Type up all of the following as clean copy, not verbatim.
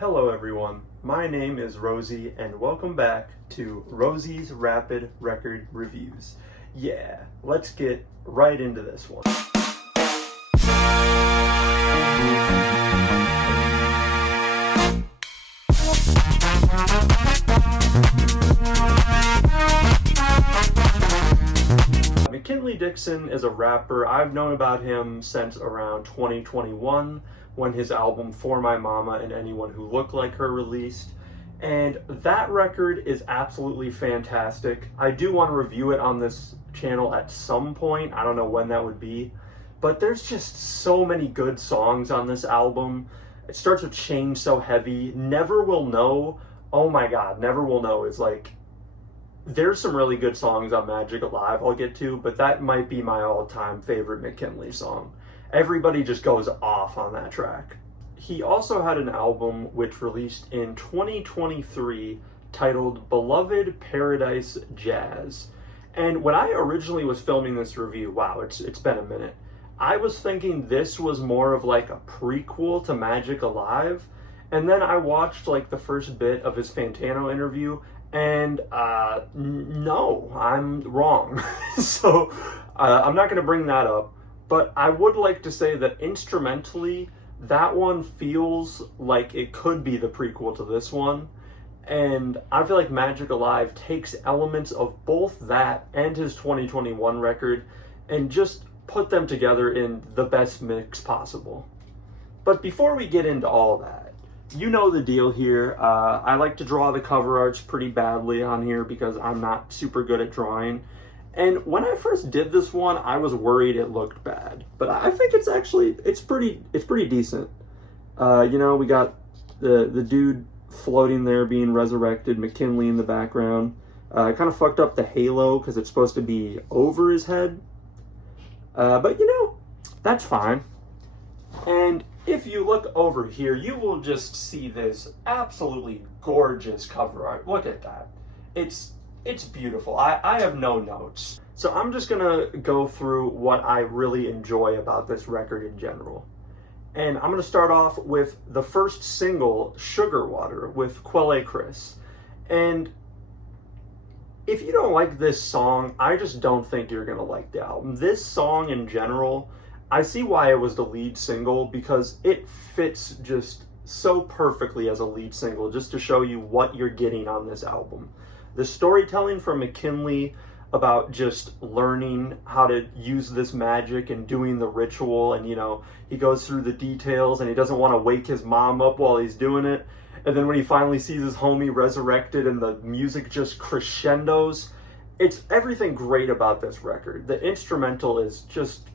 Hello everyone, my name is Rosie and welcome back to Rosie's Rapid Record Reviews. Yeah, let's get right into this one. McKinley Dixon is a rapper. I've known about him since around 2021 when his album For My Mama and Anyone Who Looked Like Her released. And that record is absolutely fantastic. I do want to review it on this channel at some point. I don't know when that would be. But there's just so many good songs on this album. It starts with Change So Heavy. Never Will Know. Oh my god, Never Will Know is like... There's some really good songs on Magic Alive I'll get to, but that might be my all-time favorite McKinley song. Everybody just goes off on that track. He also had an album which released in 2023 titled Beloved Paradise Jazz. And when I originally was filming this review, wow, it's been a minute, I was thinking this was more of like a prequel to Magic Alive. And then I watched like the first bit of his Fantano interview, and no, I'm wrong. So I'm not going to bring that up, but I would like to say that instrumentally, that one feels like it could be the prequel to this one. And I feel like Magic Alive takes elements of both that and his 2021 record and just put them together in the best mix possible. But before we get into all that, you know the deal here. I like to draw the cover arts pretty badly on here because I'm not super good at drawing. And when I first did this one, I was worried it looked bad. But I think it's actually, it's pretty decent. You know, we got the dude floating there being resurrected, McKinley in the background. I kind of fucked up the halo because it's supposed to be over his head. But you know, that's fine. And if you look over here, you will just see this absolutely gorgeous cover art. Look at that. It's beautiful. I have no notes. So I'm just gonna go through what I really enjoy about this record in general. And I'm gonna start off with the first single, Sugar Water, with Quelle Chris. And if you don't like this song, I just don't think you're gonna like the album. This song in general, I see why it was the lead single, because it fits just so perfectly as a lead single, just to show you what you're getting on this album. The storytelling from McKinley about just learning how to use this magic and doing the ritual, and you know, he goes through the details and he doesn't want to wake his mom up while he's doing it. And then when he finally sees his homie resurrected and the music just crescendos, it's everything great about this record. The instrumental is just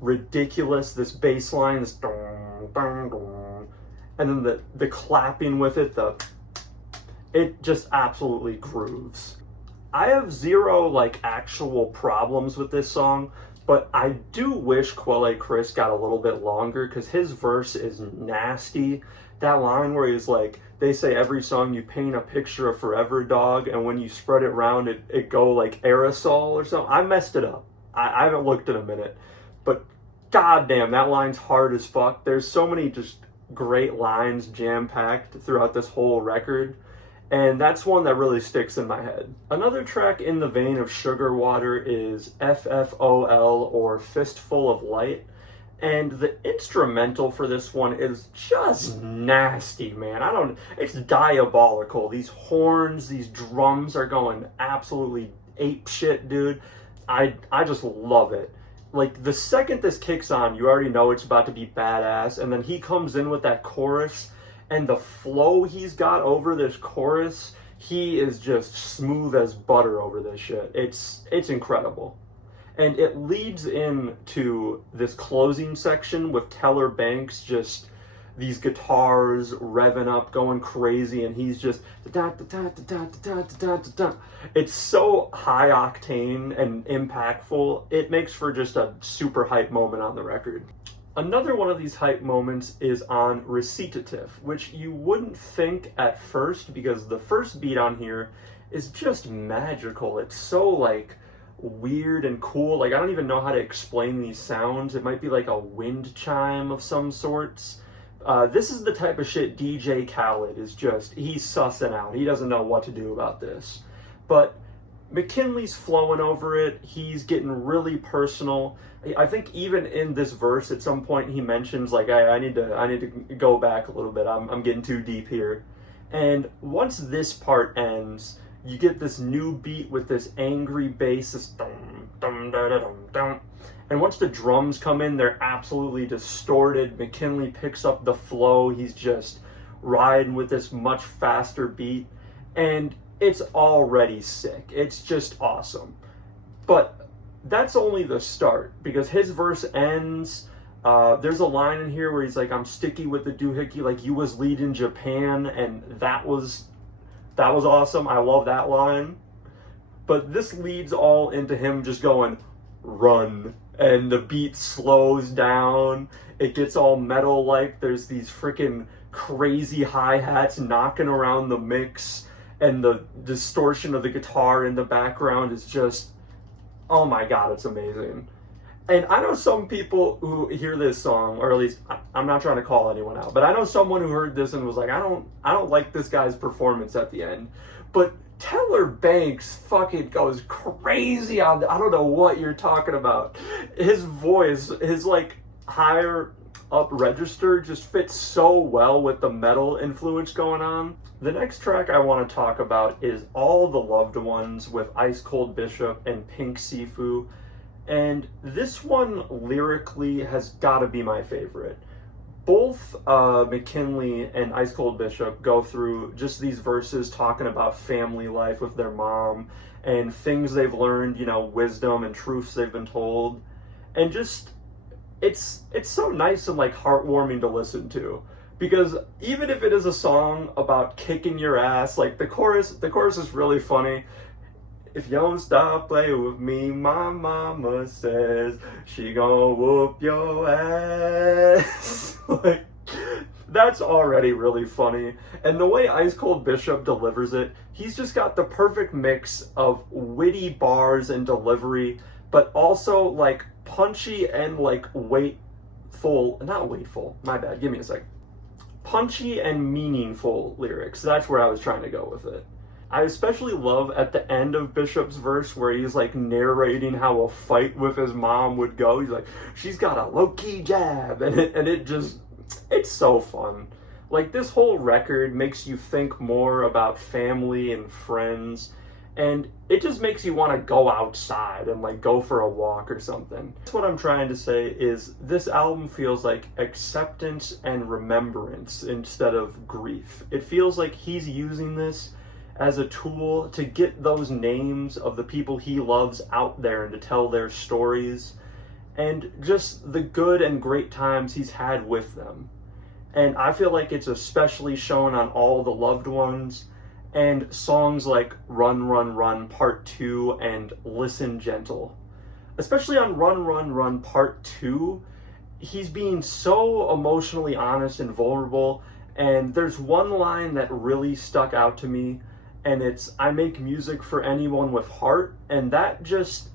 ridiculous. This bass line, this dong, dong, dong, and then the clapping with it, it just absolutely grooves. I have zero like actual problems with this song, but I do wish Quelle Chris got a little bit longer because his verse is nasty. That line where he's like, they say every song you paint a picture of forever, dog, and when you spread it around, it go like aerosol or something. I messed it up. I haven't looked in a minute. But goddamn, that line's hard as fuck. There's so many just great lines jam-packed throughout this whole record, and that's one that really sticks in my head. Another track in the vein of Sugar Water is FFOL, or Fistful of Light, and the instrumental for this one is just nasty, man. It's diabolical. These horns, these drums are going absolutely ape shit, dude. I just love it. Like, the second this kicks on, you already know it's about to be badass, and then he comes in with that chorus, and the flow he's got over this chorus, he is just smooth as butter over this shit. It's incredible. And it leads into this closing section with Teller Banks, just these guitars revving up, going crazy, and he's just it's so high octane and impactful. It makes for just a super hype moment on the record. Another one of these hype moments is on Recitative, which you wouldn't think at first because the first beat on here is just magical. It's so like weird and cool. Like, I don't even know how to explain these sounds. It might be like a wind chime of some sorts. This is the type of shit DJ Khaled is just, he's sussing out. He doesn't know what to do about this. But McKinley's flowing over it. He's getting really personal. I think even in this verse, at some point he mentions like, I need to go back a little bit. I'm getting too deep here. And once this part ends, you get this new beat with this angry bass, this dum dum da da dum dum. And once the drums come in, they're absolutely distorted. McKinley picks up the flow. He's just riding with this much faster beat. And it's already sick. It's just awesome. But that's only the start, because his verse ends. There's a line in here where he's like, I'm sticky with the doohickey, like you was leading Japan. And that was awesome. I love that line. But this leads all into him just going, run. And the beat slows down. It gets all metal-like. There's these freaking crazy hi-hats knocking around the mix. And the distortion of the guitar in the background is just, oh my god, it's amazing. And I know some people who hear this song, or at least I'm not trying to call anyone out, but I know someone who heard this and was like, I don't like this guy's performance at the end. But Teller Banks fucking goes crazy on, I don't know what you're talking about. His voice, his like higher up register just fits so well with the metal influence going on. The next track I want to talk about is All the Loved Ones with Ice Cold Bishop and Pink Sifu. And this one lyrically has got to be my favorite. Both McKinley and Ice Cold Bishop go through just these verses talking about family life with their mom and things they've learned, you know, wisdom and truths they've been told. And just, it's so nice and like heartwarming to listen to. Because even if it is a song about kicking your ass, like the chorus is really funny. If you don't stop playing with me, my mama says she gonna whoop your ass. Like, that's already really funny. And the way Ice Cold Bishop delivers it, he's just got the perfect mix of witty bars and delivery, but also like punchy and like punchy and meaningful lyrics. That's where I was trying to go with it. I especially love at the end of Bishop's verse where he's like narrating how a fight with his mom would go. He's like, she's got a low-key jab, and it's so fun. Like, this whole record makes you think more about family and friends, and it just makes you want to go outside and like go for a walk or something. That's what I'm trying to say, is this album feels like acceptance and remembrance instead of grief. It feels like he's using this as a tool to get those names of the people he loves out there and to tell their stories and just the good and great times he's had with them. And I feel like it's especially shown on All the Loved Ones and songs like Run, Run, Run Part 2 and Listen Gentle. Especially on Run, Run, Run Part 2, he's being so emotionally honest and vulnerable. And there's one line that really stuck out to me, and it's, I make music for anyone with heart. And that just,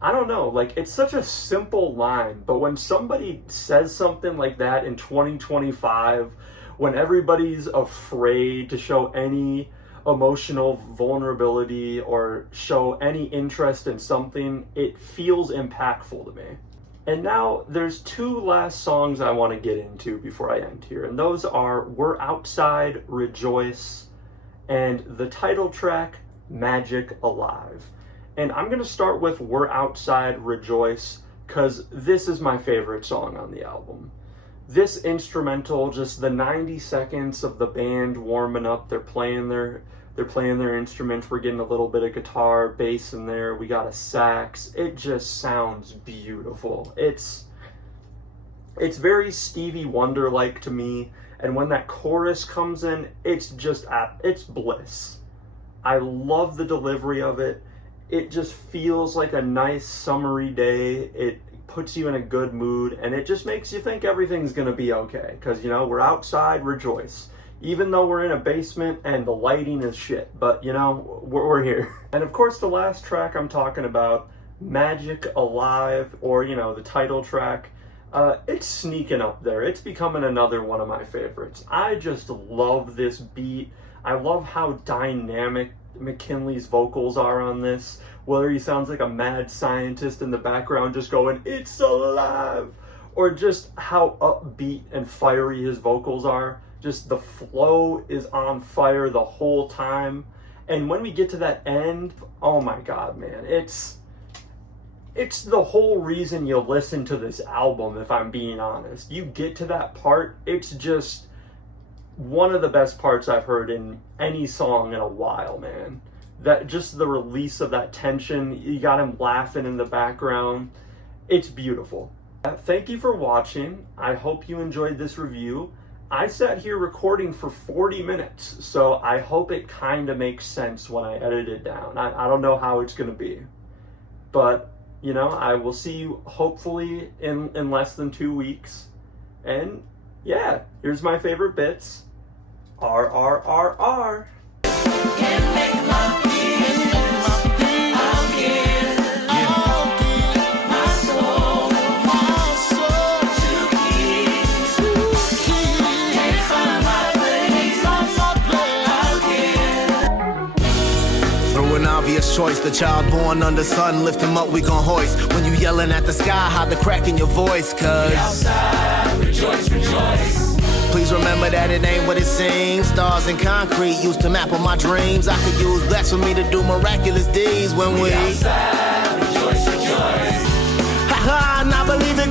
I don't know, like, it's such a simple line, but when somebody says something like that in 2025, when everybody's afraid to show any emotional vulnerability or show any interest in something, it feels impactful to me. And now there's two last songs I want to get into before I end here, and those are We're Outside, Rejoice, and the title track, Magic Alive. And I'm going to start with We're Outside, Rejoice, because this is my favorite song on the album. This instrumental, just the 90 seconds of the band warming up, they're playing their instruments, we're getting a little bit of guitar, bass in there, we got a sax, it just sounds beautiful. It's very Stevie Wonder-like to me, and when that chorus comes in, it's bliss. I love the delivery of it. It just feels like a nice summery day. It puts you in a good mood, and it just makes you think everything's gonna be okay, because, you know, we're outside, rejoice. Even though we're in a basement and the lighting is shit, but, you know, we're here. And of course, the last track I'm talking about, Magic Alive, or, you know, the title track, it's sneaking up there. It's becoming another one of my favorites. I just love this beat. I love how dynamic McKinley's vocals are on this. Whether he sounds like a mad scientist in the background just going, "It's alive," or just how upbeat and fiery his vocals are. Just the flow is on fire the whole time. And when we get to that end, oh my God, man, it's the whole reason you listen to this album, if I'm being honest. You get to that part, it's just one of the best parts I've heard in any song in a while, man. That just the release of that tension, you got him laughing in the background. It's beautiful. Thank you for watching. I hope you enjoyed this review. I sat here recording for 40 minutes, so I hope it kind of makes sense when I edit it down. I don't know how it's going to be, but, you know, I will see you hopefully in less than 2 weeks. And yeah, here's my favorite bits. RRRR. Can't make my peace. I'll give my soul to keep. Can't find my place. I'll give. Through an obvious choice, the child born under sun, lift him up, we gon' hoist. When you yelling at the sky, hide the crack in your voice, cause Outside, rejoice, rejoice. please remember that it ain't what it seems. Stars and concrete used to map on my dreams. I could use blasphemy to do miraculous deeds when we Outside, rejoice, rejoice. ha ha, and I believe it